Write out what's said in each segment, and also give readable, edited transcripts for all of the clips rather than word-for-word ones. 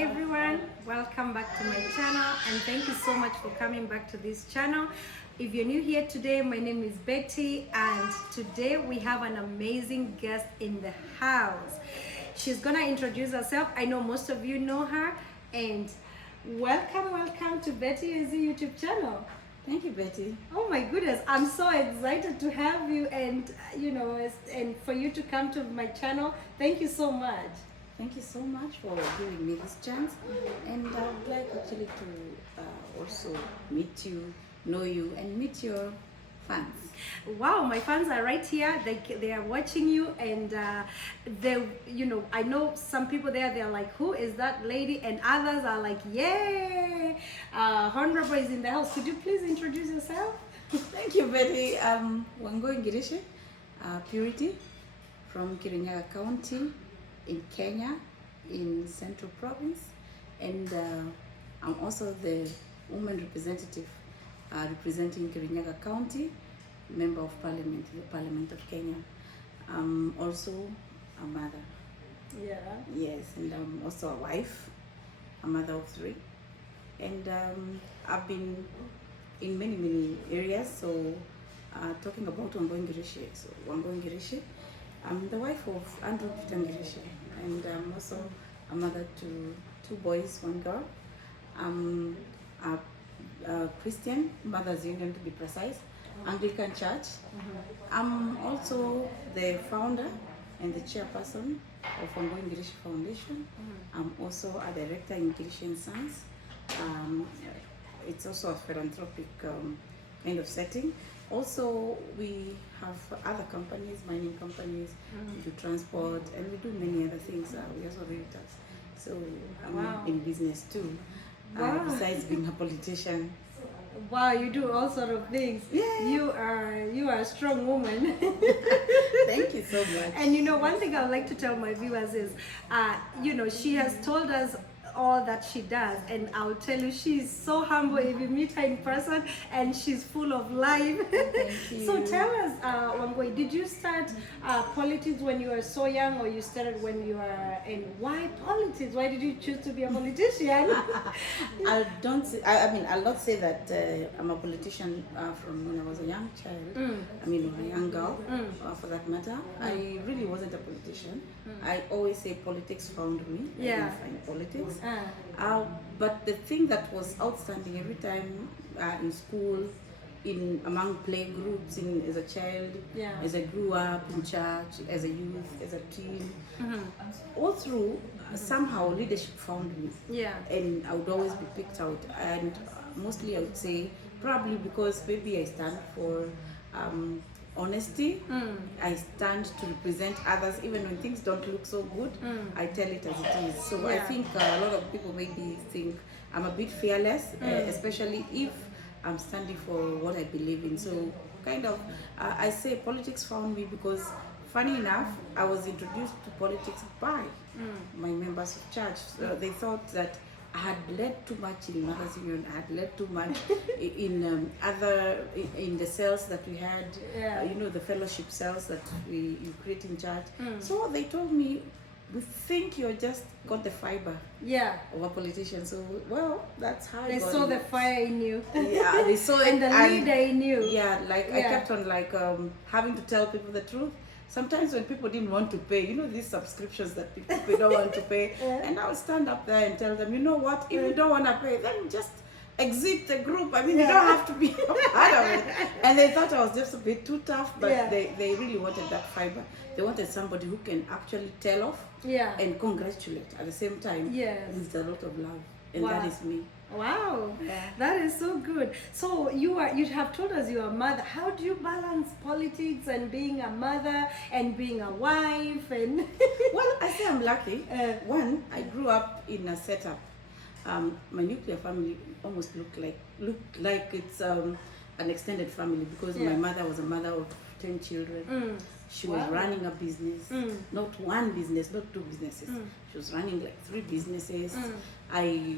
everyone, welcome back to my channel and thank you so much for coming back to this channel. If you're new here today, my name is Betty and today we have an amazing guest in the house. She's gonna introduce herself. I know most of you know her, and welcome to Betty Is YouTube channel. Thank you, Betty. Oh my goodness, I'm so excited to have you and and for you to come to my channel. Thank you so much. Thank you so much for giving me this chance, and I would like actually to also meet you, know you, and meet your fans. Wow, my fans are right here. They are watching you, and I know some people there. They're like, "Who is that lady?" And others are like, "Yay, Honorable is in the house." Could you please introduce yourself? Thank you, Betty. Wangui Ngirici, Purity, from Kirinyaga County in Kenya, in Central Province, and I'm also the woman representative representing Kirinyaga County, member of Parliament, the Parliament of Kenya. I'm also a mother. Yeah. Yes, and I'm also a wife, a mother of 3, and I've been in many areas. So talking about Wangui Ngirici, so Wangui Ngirici, I'm the wife of Andrew Ngirici, and I'm also a mother to 2 boys, 1 girl. I'm a Christian, Mothers Union to be precise, Anglican Church. I'm also the founder and the chairperson of Wangui Ngirici Foundation. I'm also a director in Ngirici & Sons. It's also a philanthropic kind of setting. Also, we have other companies, mining companies, we do transport, and we do many other things. We also realtors. So I'm in business too, besides being a politician. Wow, you do all sort of things. Yeah. You are a strong woman. Thank you so much. And one thing I would like to tell my viewers is, she has told us all that she does, and I'll tell you, she's so humble if you meet her in person, and she's full of life. Thank you. So tell us, Wangui, did you start politics when you were so young, or you started when you were, and why politics? Why did you choose to be a politician? I'll not say that I'm a politician from when I was a young child. A young girl, for that matter. I really wasn't a politician. I always say politics found me. I didn't find politics. But the thing that was outstanding every time in school, among play groups, as a child, as I grew up in church, as a youth, as a teen, all through, somehow leadership found me. Yeah. And I would always be picked out. And mostly I would say probably because maybe I stand for honesty. I stand to represent others even when things don't look so good. I tell it as it is. So I think a lot of people maybe think I'm a bit fearless, especially if I'm standing for what I believe in. So kind of I say politics found me because, funny enough, I was introduced to politics by my members of church. So they thought that I had led too much in Mothers Union. I had led too much in the cells that we had, the fellowship cells that you create in church. So they told me, we think you're just got the fiber of a politician. So, well, that's how they saw the fire in you. Yeah, they saw it. And the leader in you. Yeah, I kept on having to tell people the truth. Sometimes when people didn't want to pay, these subscriptions that people don't want to pay, and I would stand up there and tell them, you know what, if you don't want to pay, then just exit the group. You don't have to be a part of it. And they thought I was just a bit too tough, but they really wanted that fiber. They wanted somebody who can actually tell off and congratulate at the same time with a lot of love. And that is me. Wow, that is so good. So you have told us you're a mother. How do you balance politics and being a mother and being a wife? And well, I say I'm lucky. One, I grew up in a setup. My nuclear family almost looked like it's an extended family, because my mother was a mother of 10 children. She was running a business, not one business, not 2 businesses. She was running 3 businesses. I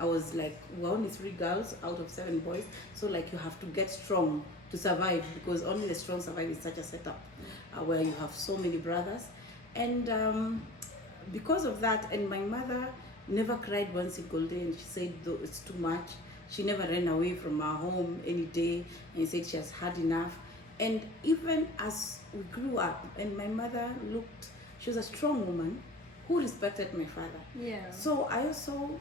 was we're only 3 girls out of 7 boys, so you have to get strong to survive, because only the strong survive in such a setup where you have so many brothers. And because of that, and my mother never cried one single day, and she said though it's too much. She never ran away from our home any day and said she has had enough. And even as we grew up, and my mother looked, she was a strong woman who respected my father. Yeah. So I also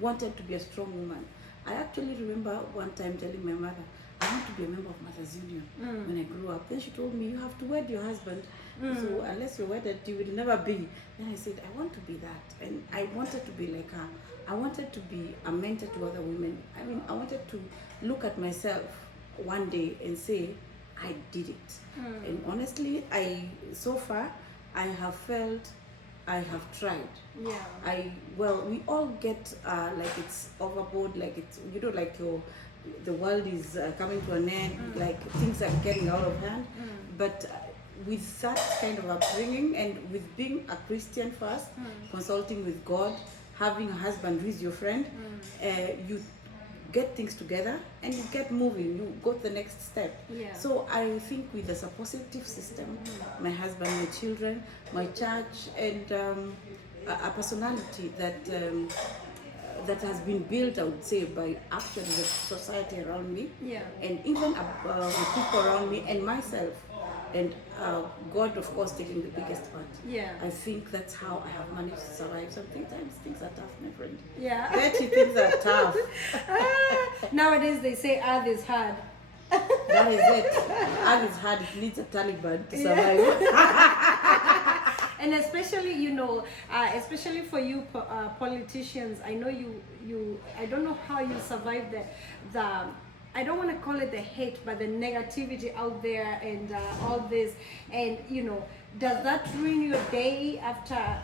wanted to be a strong woman. I actually remember one time telling my mother, I want to be a member of Mothers Union when I grew up. Then she told me, you have to wed your husband. So unless you're wedded, you will never be. Then I said, I want to be that. And I wanted to be like her. I wanted to be a mentor to other women. I mean, I wanted to look at myself one day and say, I did it. And honestly, so far, I have felt I have tried. Yeah. We all get like it's overboard, like it's, like the world is coming to an end, like things are getting out of hand. But with that kind of upbringing, and with being a Christian first, consulting with God, having a husband who is your friend, you get things together and you get moving, you go to the next step. Yeah. So I think with a supportive system, my husband, my children, my church, and a personality that has been built, I would say, by actually the society around me, and even the people around me and myself, and God, of course, taking the biggest part. I think that's how I have managed to survive. Sometimes things are tough, my friend. Betty, things are tough. Nowadays they say earth is hard. That is it. Earth is hard. It needs a Taliban to survive. And especially, especially for you politicians, I know you. I don't know how you survive the I don't want to call it the hate, but the negativity out there and all this. And does that ruin your day after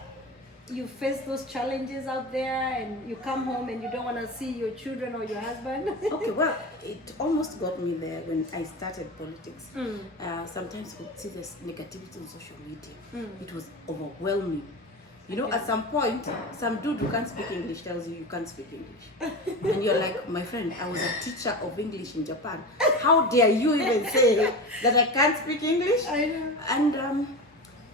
you face those challenges out there, and you come home and you don't want to see your children or your husband? Okay, well, it almost got me there when I started politics. Sometimes we see this negativity on social media. It was overwhelming. At some point, some dude who can't speak English tells you can't speak English. And you're like, my friend, I was a teacher of English in Japan. How dare you even say that I can't speak English? I know. And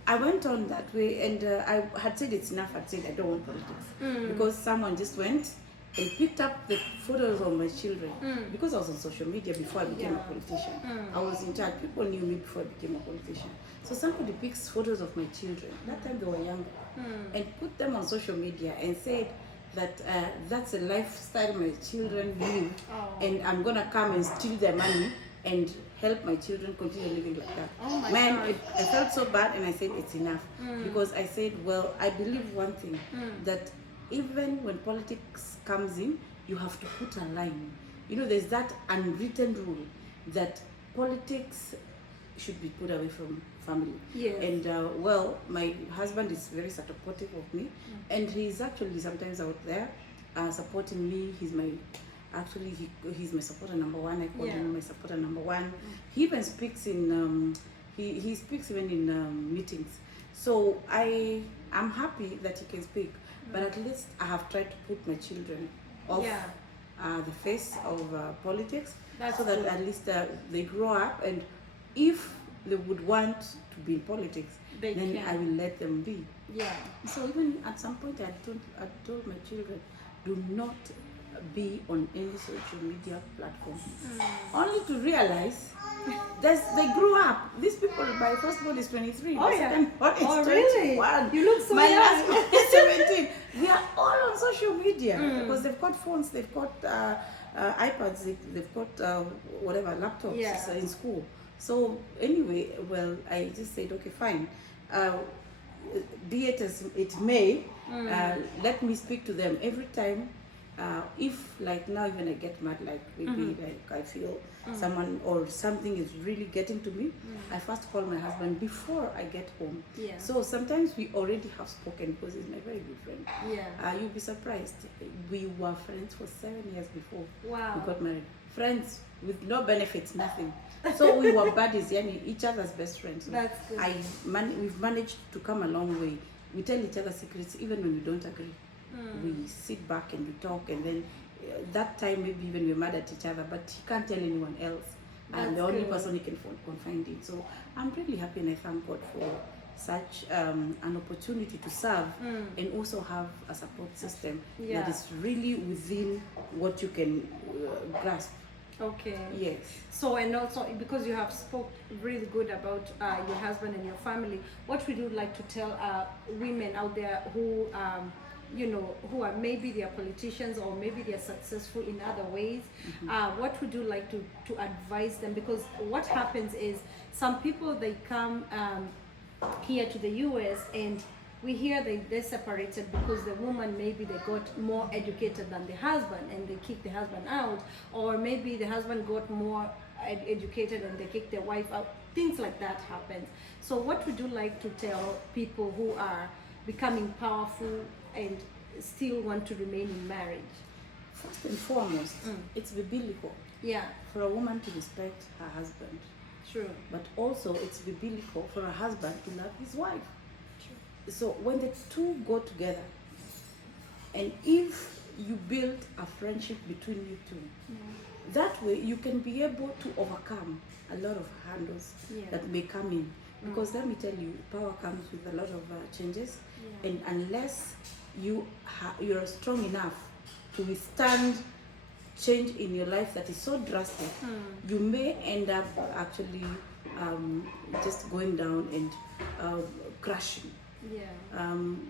I went on that way, and I had said it's enough. I'd said I don't want politics. Because someone just went and picked up the photos of my children. Because I was on social media before I became a politician. I was in charge. People knew me before I became a politician. So somebody picks photos of my children. That time they were younger. And put them on social media and said that that's a lifestyle my children live. And I'm going to come and steal their money and help my children continue living like that. Man, I felt so bad, and I said it's enough. Because I said, well, I believe one thing, that even when politics comes in, you have to put a line. There's that unwritten rule that politics should be put away from family. And my husband is very supportive of me, and he's actually sometimes out there supporting me. He's my supporter number one. I call him my supporter number one. He even speaks in he speaks even in meetings. So I'm happy that he can speak, but at least I have tried to put my children off the face of politics, so that at least they grow up, and if they would want to be in politics, then I will let them be. So even at some point I told my children, do not be on any social media platform. Only to realize they grew up. These people, my firstborn is 23, my secondborn is 21. Really? You look so my young. last one is 17. We are all on social media because they've got phones, they've got iPads, they've got whatever, laptops in school. So anyway, well, I just said, okay, fine. Be it as it may, let me speak to them every time. If like now even I get mad, like maybe like I feel someone or something is really getting to me, I first call my husband before I get home. So sometimes we already have spoken because he's my very good friend. You'll be surprised. We were friends for 7 years before we got married. Friends with no benefits, nothing. So we were buddies, each other's best friends. So that's good. We've managed to come a long way. We tell each other secrets even when we don't agree. We sit back and we talk, and then that time maybe even we're mad at each other, but he can't tell anyone else. I'm the only person he can confide in. So I'm really happy, and I thank God for such an opportunity to serve and also have a support system that is really within what you can grasp. Okay. Yes. So, and also because you have spoke really good about your husband and your family, what would you like to tell women out there who you know, who are maybe they are politicians or maybe they are successful in other ways? What would you like to advise them? Because what happens is some people, they come here to the US and we hear they're separated because the woman, maybe they got more educated than the husband and they kick the husband out, or maybe the husband got more educated and they kick their wife out. Things like that happens. So what would you like to tell people who are becoming powerful and still want to remain in marriage? First and foremost, it's biblical. Yeah. For a woman to respect her husband. True. But also it's biblical for a husband to love his wife. True. So when the two go together, and if you build a friendship between you two, that way you can be able to overcome a lot of handles that may come in. Because let me tell you, power comes with a lot of changes, and unless you're strong enough to withstand change in your life that is so drastic, you may end up actually just going down and crashing.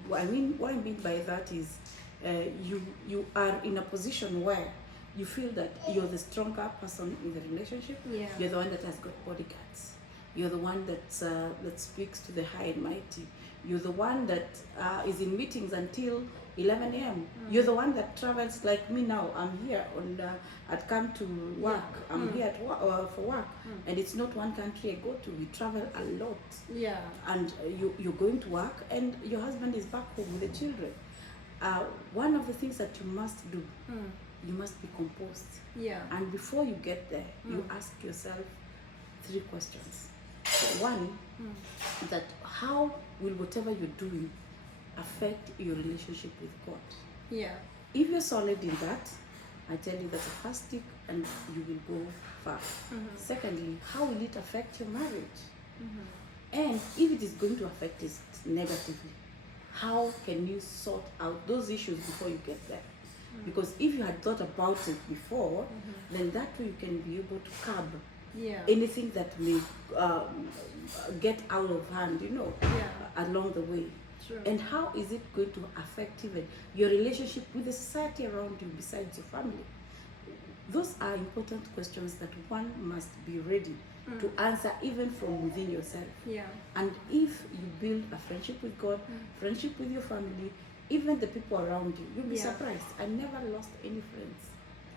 What I mean by that is you are in a position where you feel that you're the stronger person in the relationship. You're the one that has got bodyguards. You're the one that speaks to the high and mighty. You're the one that is in meetings until 11 a.m. You're the one that travels, like me now. I'm here I'd come to work. I'm here for work. And it's not one country I go to. We travel a lot. And you're going to work and your husband is back home with the children. One of the things that you must do, you must be composed. And before you get there, you ask yourself 3 questions. One, that how will whatever you're doing affect your relationship with God? If you're solid in that, I tell you that's a first stick and you will go far. Secondly, how will it affect your marriage? And if it is going to affect it negatively, how can you sort out those issues before you get there? Because if you had thought about it before, then that way you can be able to curb anything that may get out of hand, along the way. True. And how is it going to affect even your relationship with the society around you besides your family? Those are important questions that one must be ready to answer even from within yourself. And if you build a friendship with God, friendship with your family, even the people around you, you'll be surprised. I never lost any friends.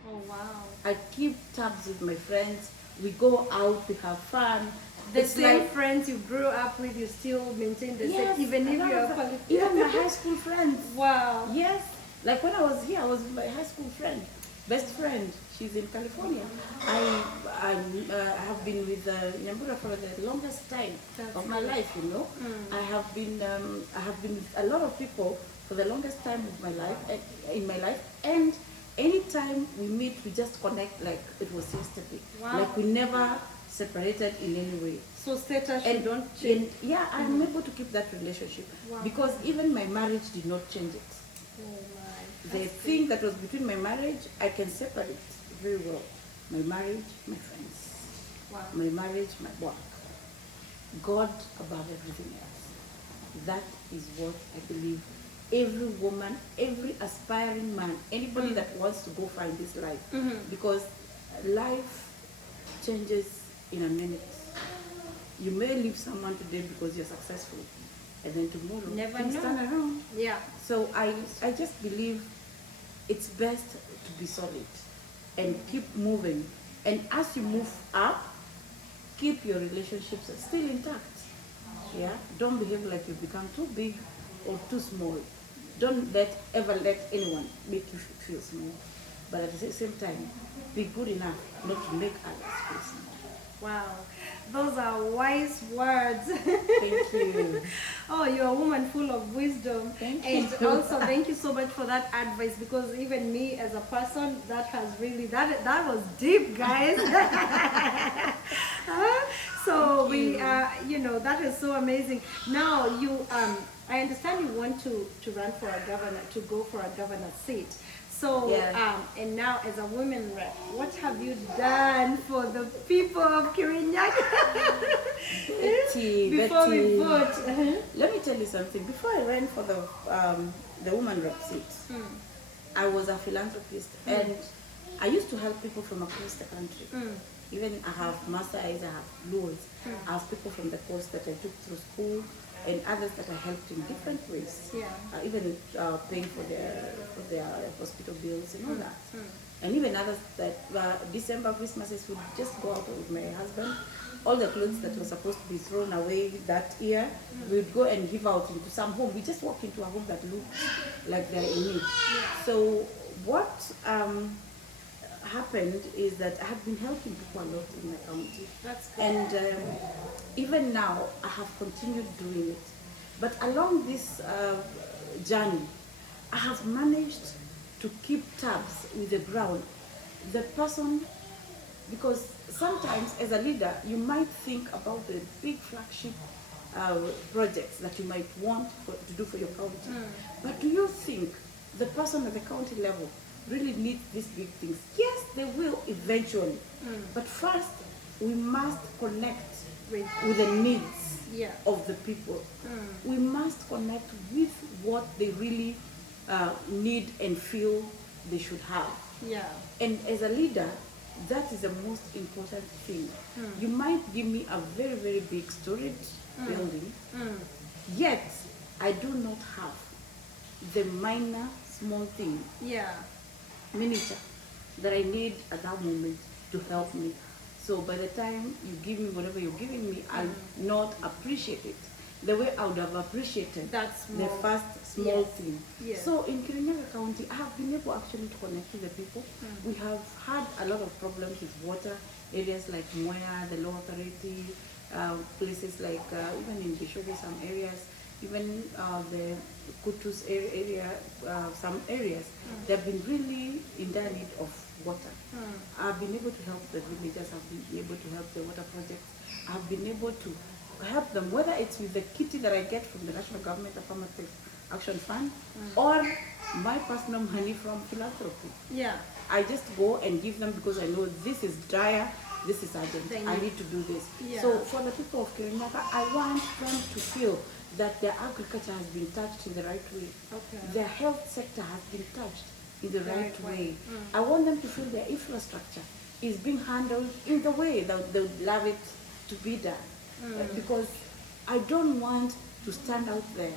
Oh wow. I keep tabs with my friends. We go out, we have fun. The same friends you grew up with, you still maintain the same, even if you're even my high school friends. Wow. Yes. Like when I was here, I was with my high school friend, best friend. She's in California. I have been with Nyambura for the longest time of my life. I have been with a lot of people for the longest time of my life, in my life, and anytime we meet, we just connect like it was yesterday. Like we never separated in any way. So status and don't change. I'm able to keep that relationship because even my marriage did not change it. The thing that was between my marriage, I can separate very well. My marriage, my friends. My marriage, my work. God above everything else. That is what I believe every woman, every aspiring man, anybody that wants to go find this life, because life changes in a minute. You may leave someone today because you're successful, and then tomorrow never things turn around. So I just believe it's best to be solid and keep moving. And as you move up, keep your relationships still intact. Don't behave like you've become too big or too small. Don't ever let anyone make you feel small. But at the same time, be good enough not to make others feel small. Wow, those are wise words. Thank you. Oh, you're a woman full of wisdom. Thank you. And also, thank you so much for that advice, because even me as a person, that has really, that was deep, guys. So we, that is so amazing. Now you, I understand you want to run for a governor, to go for a governor seat. So, Yeah. and now as a women rep, what have you done for the people of Kirinyaga? Before we Betty, vote. let me tell you something. Before I ran for the woman rep seat, I was a philanthropist, and I used to help people from across the country. Even I have Maasais, I have Luos, I have people from the coast that I took through school, and others that I helped in different ways. Yeah. Even paying for their hospital bills and all that. And even others that December, Christmases would just go out with my husband. All the clothes that were supposed to be thrown away that year, we would go and give out into some home. We just walk into a home that looked like they're in need. So what happened is that I have been helping people a lot in my county. That's good. And even now, I have continued doing it. But along this journey, I have managed to keep tabs with the ground. The person, because sometimes as a leader, you might think about the big flagship projects that you might want to do for your county. But do you think the person at the county level really needs these big things? Yes, they will eventually. But first, we must connect with the needs of the people. We must connect with what they really need and feel they should have. Yeah. And as a leader, that is the most important thing. You might give me a very, very big storage building, yet I do not have the minor, small thing, miniature, that I need at that moment to help me. So by the time you give me whatever you're giving me, I'll not appreciate it the way I would have appreciated the first small thing. Yes. So in Kirinyaga County, I have been able actually to connect with the people. We have had a lot of problems with water, areas like Moya, the Lower Kareti, places like even in Bishobi, some areas, even the Kutus area, some areas, they've been really in dire need of water. I've been able to help the villagers, I've been able to help the water projects, I've been able to help them, whether it's with the kitty that I get from the national government affirmative action fund, or my personal money from Philanthropy. Yeah. I just go and give them because I know this is dire, this is urgent, I need to do this. Yeah. So for the people of Kirinyaga, I want them to feel that their agriculture has been touched in the right way. Their health sector has been touched in the right way. I want them to feel their infrastructure is being handled in the way that they would love it to be done. Because I don't want to stand out there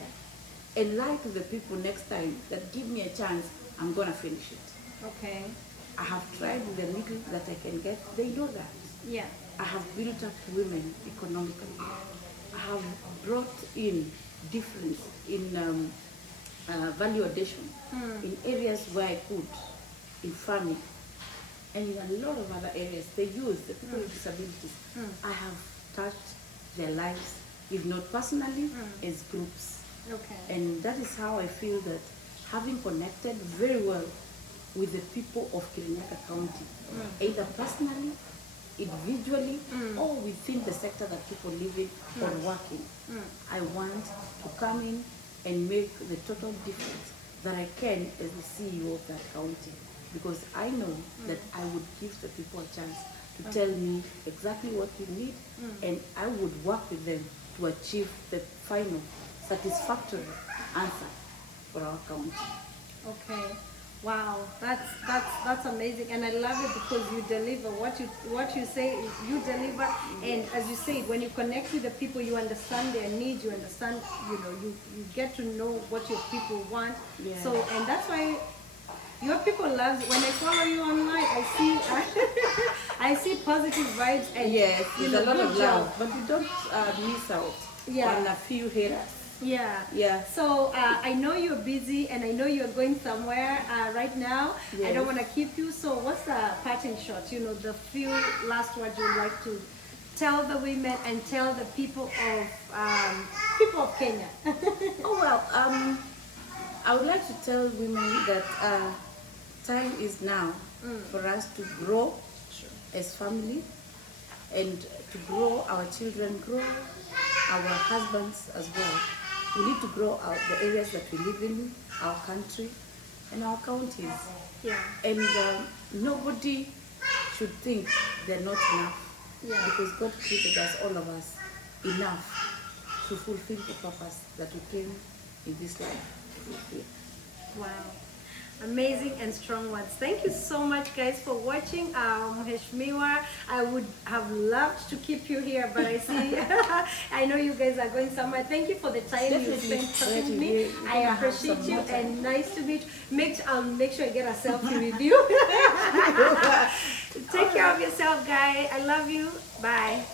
and lie to the people next time that give me a chance, I'm gonna finish it. Okay. I have tried with the little that I can get, they know that. Yeah. I have built up women economically. I have brought in difference in value addition in areas where I could, in farming, and in a lot of other areas. The youth, the people with disabilities, I have touched their lives, if not personally, as groups. Okay. And that is how I feel that having connected very well with the people of Kirinyaga County, either personally, individually, or within the sector that people live in or work in. I want to come in and make the total difference that I can as the CEO of that county, because I know that I would give the people a chance to tell me exactly what we need, and I would work with them to achieve the final satisfactory answer for our county. Okay. Wow, that's amazing, and I love it because you deliver what you say. You deliver, and as you say, when you connect with the people, you understand their needs. You understand, you get to know what your people want. Yeah. So, and that's why your people love it. When I follow you online, I see positive vibes, and yes, there's a lot good of job. love, but you don't miss out on a few haters. Yeah. Yeah. So I know you're busy and I know you're going somewhere right now. Yes. I don't want to keep you. So what's the parting shot? The few last words you'd like to tell the women and tell the people of Kenya. Oh well, I would like to tell women that time is now for us to grow as family, and to grow our children, grow our husbands as well. We need to grow the areas that we live in, our country, and our counties. Yeah. And nobody should think they're not enough. Yeah. Because God created us, all of us, enough to fulfill the purpose that we came in this life to fulfill. Wow. Amazing and strong words. Thank you so much, guys, for watching. Mheshimiwa, I would have loved to keep you here, but I see, I know you guys are going somewhere. Thank you for the time you spent talking with me. I appreciate you and nice to meet you. I'll make sure I get a selfie with you. Take care of yourself, guys. I love you. Bye.